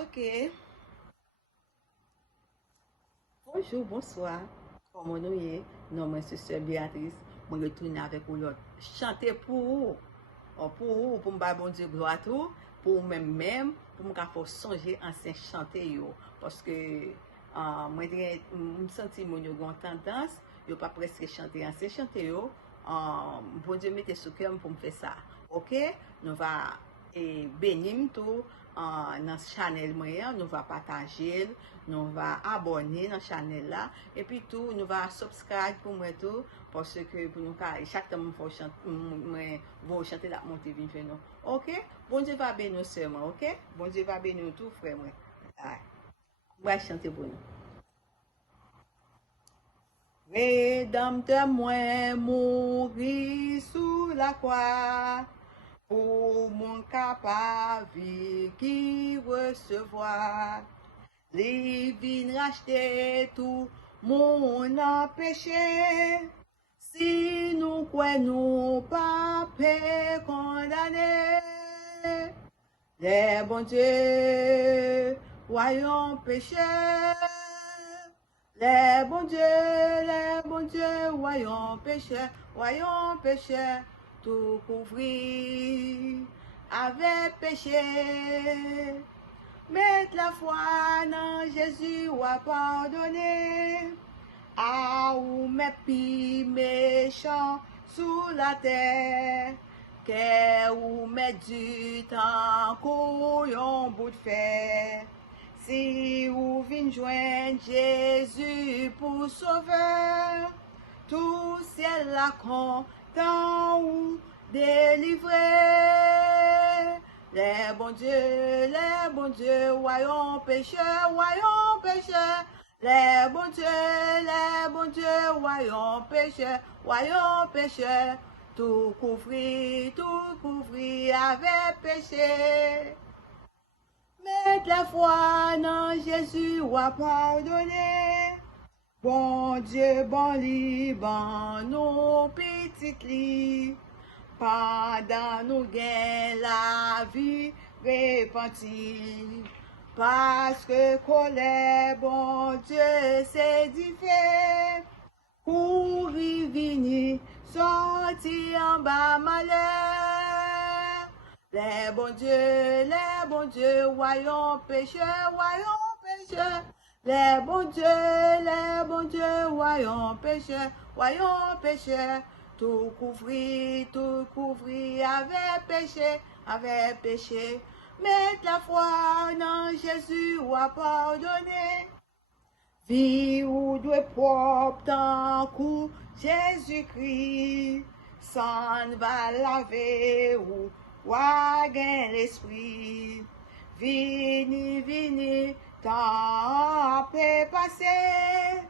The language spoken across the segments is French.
Ok. Bonjour, bonsoir. Comment nous y est? Non, moi, c'est Sœur Béatrice. Je retourne avec vous l'autre. Chanter pour vous. Pour vous, pour me bon Dieu gloire tout. Pour même, pour me faire songer ancien chanter yo. Parce que, moi, je me sens que j'ai tendance, je pas presque chanter ancien chanter yo. Bon Dieu mettez sous cœur pour me faire ça. Ok? Nous va bénir tout dans ce channel moyen, nous va partager, nous va abonner dans ce channel là et puis tout nous va subscribe pour moi tout parce que pour nous chaque temps faut chanter vous chanter la montée vinn faire nous. OK? Bon Dieu va bénir nous seulement, OK? Bon Dieu va bénir nous tout frère moi. Ouais, chanter pour nous. Rédempteur moi mourir sous la croix pour mon capable qui recevoir. Les vins racheter tout mon péché. Si nous croyons pas condamné, les bons dieux, voyons péché. Les bons dieux, voyons péché, tout couvrir avec péché. Mettre la foi dans Jésus ou à pardonner. Ah, ou mes pis méchants sous la terre. Que ou mes du temps couillon bout de fer. Si ou vin joindre Jésus pour sauveur, tout ciel la content ou délivré. Les bons dieux, voyons péché, Les bons dieux, voyons péché, tout couvrir avec péché. Mettre la foi dans Jésus ou à pardonner. Bon Dieu, bon nos petites lits. Pendant nous gain la vie repentie. Parce que colère, bon Dieu, c'est difficile. Pour y venir, sortir en bas malheur. Les bons dieux, voyons péché. Les bons dieux, voyons péché. Tout couvrir avec péché. Mettre la foi dans Jésus ou à pardonner. Vie ou de propre tant coup Jésus-Christ, s'en va laver ou gain l'esprit. Vini, tant après passé,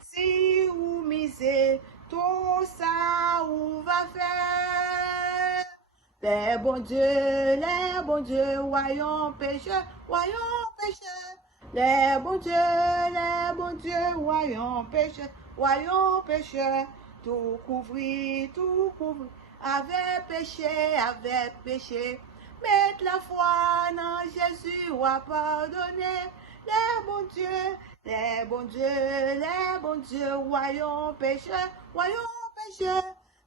si ou misé, tout ça ou va faire. Les bons dieux, voyons péché. Les bons dieux, voyons péché, tout couvrir, avec péché, mettre la foi dans Jésus ou à pardonner. Les bons dieux, voyons péché,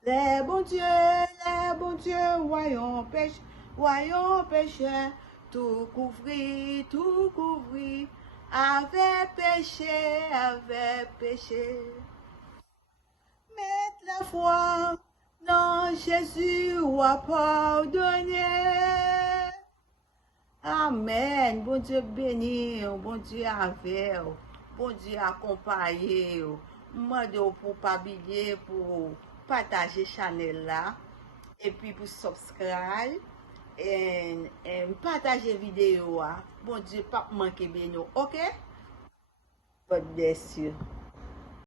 Les bons dieux, voyons péché, tout couvrir, avec péché. Mettre la foi dans Jésus ou à pardonner. Amen. Bon Dieu béni, bon Dieu avec, bon Dieu accompagné. Moi, pour pas oublier, pour partager channel là, et puis pour subscribe, et partager vidéo. Bon Dieu, pas manquer bien, ok? God bless you.